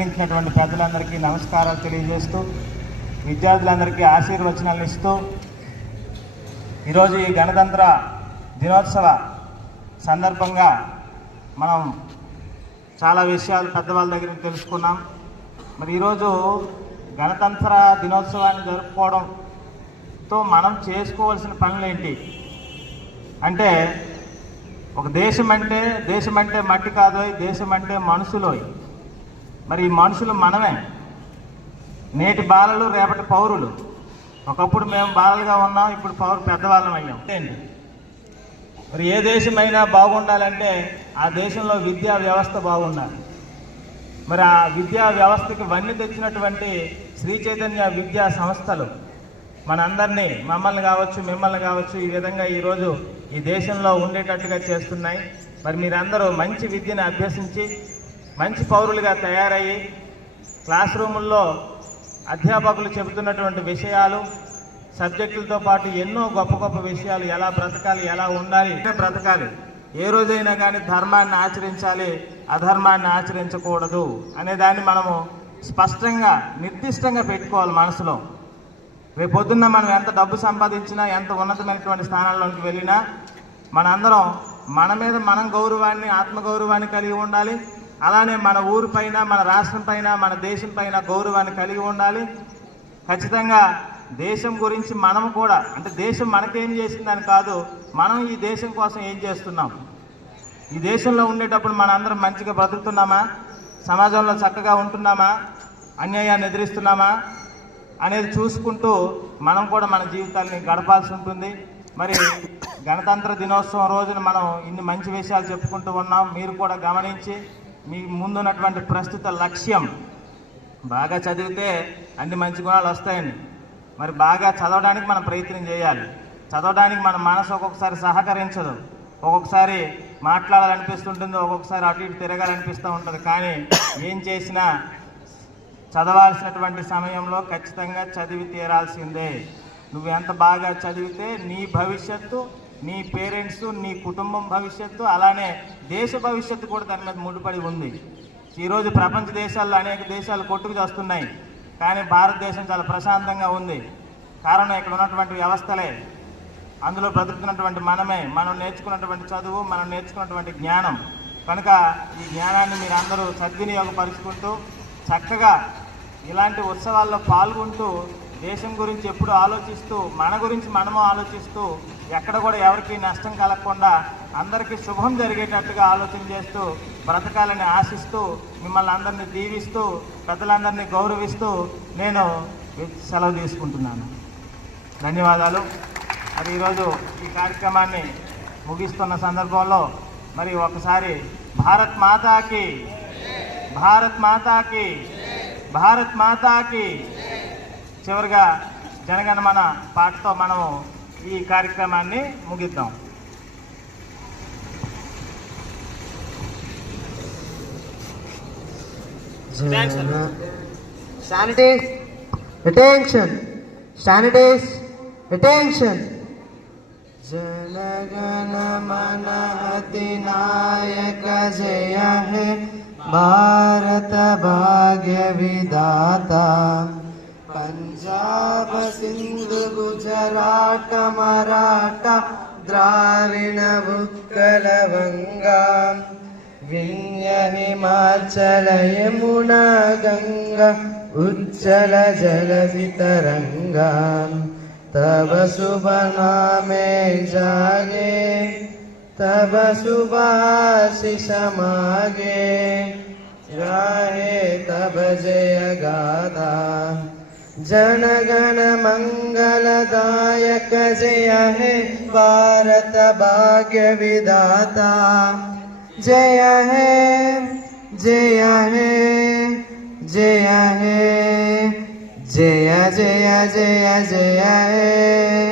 సహకరించినటువంటి పెద్దలందరికీ నమస్కారాలు తెలియజేస్తూ, విద్యార్థులందరికీ ఆశీర్వచనాలు ఇస్తూ, ఈరోజు ఈ గణతంత్ర దినోత్సవ సందర్భంగా మనం చాలా విషయాలు పెద్దవాళ్ళ దగ్గర తెలుసుకున్నాం. మరి ఈరోజు గణతంత్ర దినోత్సవాన్ని జరుపుకోవడంతో మనం చేసుకోవాల్సిన పనులు ఏంటి అంటే, ఒక దేశం అంటే మట్టి కాదోయ్, దేశం అంటే మనుషులోయ్. మరి ఈ మనుషులు మనమే, నేటి బాలలు రేపటి పౌరులు. ఒకప్పుడు మేము బాలలుగా ఉన్నాం, ఇప్పుడు పెద్దవాళ్ళం అయ్యాం. ఏంటి మరి ఏ దేశమైనా బాగుండాలంటే ఆ దేశంలో విద్యా వ్యవస్థ బాగుండాలి. మరి ఆ విద్యా వ్యవస్థకి వన్నీ తెచ్చినటువంటి శ్రీ చైతన్య విద్యా సంస్థలు మనందరినీ, మమ్మల్ని కావచ్చు, మిమ్మల్ని కావచ్చు, ఈ విధంగా ఈరోజు ఈ దేశంలో ఉండేటట్టుగా చేస్తున్నాయి. మరి మీరందరూ మంచి విద్యను అభ్యసించి మంచి పౌరులుగా తయారయ్యి క్లాస్ రూముల్లో అధ్యాపకులు చెబుతున్నటువంటి విషయాలు, సబ్జెక్టులతో పాటు ఎన్నో గొప్ప గొప్ప విషయాలు, ఎలా బ్రతకాలి, ఎలా ఉండాలి, బ్రతకాలి, ఏ రోజైనా కానీ ధర్మాన్ని ఆచరించాలి, అధర్మాన్ని ఆచరించకూడదు అనే దాన్ని మనము స్పష్టంగా నిర్దిష్టంగా పెట్టుకోవాలి మనసులో. రేపు పొద్దున్న మనం ఎంత డబ్బు సంపాదించినా, ఎంత ఉన్నతమైనటువంటి స్థానాల్లోకి వెళ్ళినా మనందరం మన మీద మనం గౌరవాన్ని, ఆత్మగౌరవాన్ని కలిగి ఉండాలి. అలానే మన ఊరు పైన, మన రాష్ట్రం పైన, మన దేశం పైన గౌరవాన్ని కలిగి ఉండాలి. ఖచ్చితంగా దేశం గురించి మనం కూడా, అంటే దేశం మనకేం చేసిందని కాదు, మనం ఈ దేశం కోసం ఏం చేస్తున్నాం, ఈ దేశంలో ఉండేటప్పుడు మనందరం మంచిగా బ్రతుకుతున్నామా, సమాజంలో చక్కగా ఉంటున్నామా, అన్యాయాన్ని ఎదిరిస్తున్నామా అనేది చూసుకుంటూ మనం కూడా మన జీవితాన్ని గడపాల్సి ఉంటుంది. మరి గణతంత్ర దినోత్సవం రోజున మనం ఇన్ని మంచి విషయాలు చెప్పుకుంటూ ఉన్నాం. మీరు కూడా గమనించి మీ ముందున్నటువంటి ప్రస్తుత లక్ష్యం బాగా చదివితే అన్ని మంచి గుణాలు వస్తాయని, మరి బాగా చదవడానికి మనం ప్రయత్నం చేయాలి. చదవడానికి మన మనసు ఒక్కొక్కసారి సహకరించదు, ఒక్కొక్కసారి మాట్లాడాలనిపిస్తుంటుంది, ఒక్కొక్కసారి అటు ఇటు తిరగాలనిపిస్తూ ఉంటుంది. కానీ ఏం చేసినా చదవాల్సినటువంటి సమయంలో ఖచ్చితంగా చదివి తీరాల్సిందే. నువ్వు ఎంత బాగా చదివితే నీ భవిష్యత్తు, నీ పేరెంట్స్, నీ కుటుంబం భవిష్యత్తు, అలానే దేశ భవిష్యత్తు కూడా దాని మీద ముడిపడి ఉంది. ఈరోజు ప్రపంచ దేశాల్లో అనేక దేశాలు కొట్టుకు చేస్తున్నాయి, కానీ భారతదేశం చాలా ప్రశాంతంగా ఉంది. కారణం ఇక్కడ ఉన్నటువంటి వ్యవస్థలే, అందులో బ్రతుకుతున్నటువంటి మనమే, మనం నేర్చుకున్నటువంటి చదువు, మనం నేర్చుకున్నటువంటి జ్ఞానం. కనుక ఈ జ్ఞానాన్ని మీరు అందరూ సద్వినియోగపరుచుకుంటూ చక్కగా ఇలాంటి ఉత్సవాల్లో పాల్గొంటూ దేశం గురించి ఎప్పుడు ఆలోచిస్తూ, మన గురించి మనము ఆలోచిస్తూ, ఎక్కడ కూడా ఎవరికి నష్టం కలగకుండా అందరికీ శుభం జరిగేటట్టుగా ఆలోచన చేస్తూ బ్రతకాలని ఆశిస్తూ, మిమ్మల్ని అందరినీ దీవిస్తూ, పెద్దలందరినీ గౌరవిస్తూ నేను సెలవు తీసుకుంటున్నాను. ధన్యవాదాలు. మరి ఈరోజు ఈ కార్యక్రమాన్ని ముగిస్తున్న సందర్భంలో మరి ఒకసారి భారత్ మాతాకి, భారత్ మాతాకి, భారత్ మాతాకి, చివరిగా జనగణమన పాటతో మనము ఈ కార్యక్రమాన్ని ముగిద్దాం. Sanities, attention. Sanities, attention. Jana Gana Mana अधिनायक जय हे भारत भाग्य विधाता. पंजाब सिंधु गुजरात मराठा द्राविण उत्कल गंगा विंध्य हिमाचल यमुना गंगा उज्जल जलधि तरंगा. तब शुभ नामे जागे, तब शुभ आशीष मागे, गाहे तब जय गाथा. जनगण मंगलदायक जय हे भारत भाग्य विधाता. जय हे, जय हे, जय हे, जय जय जय जय हे.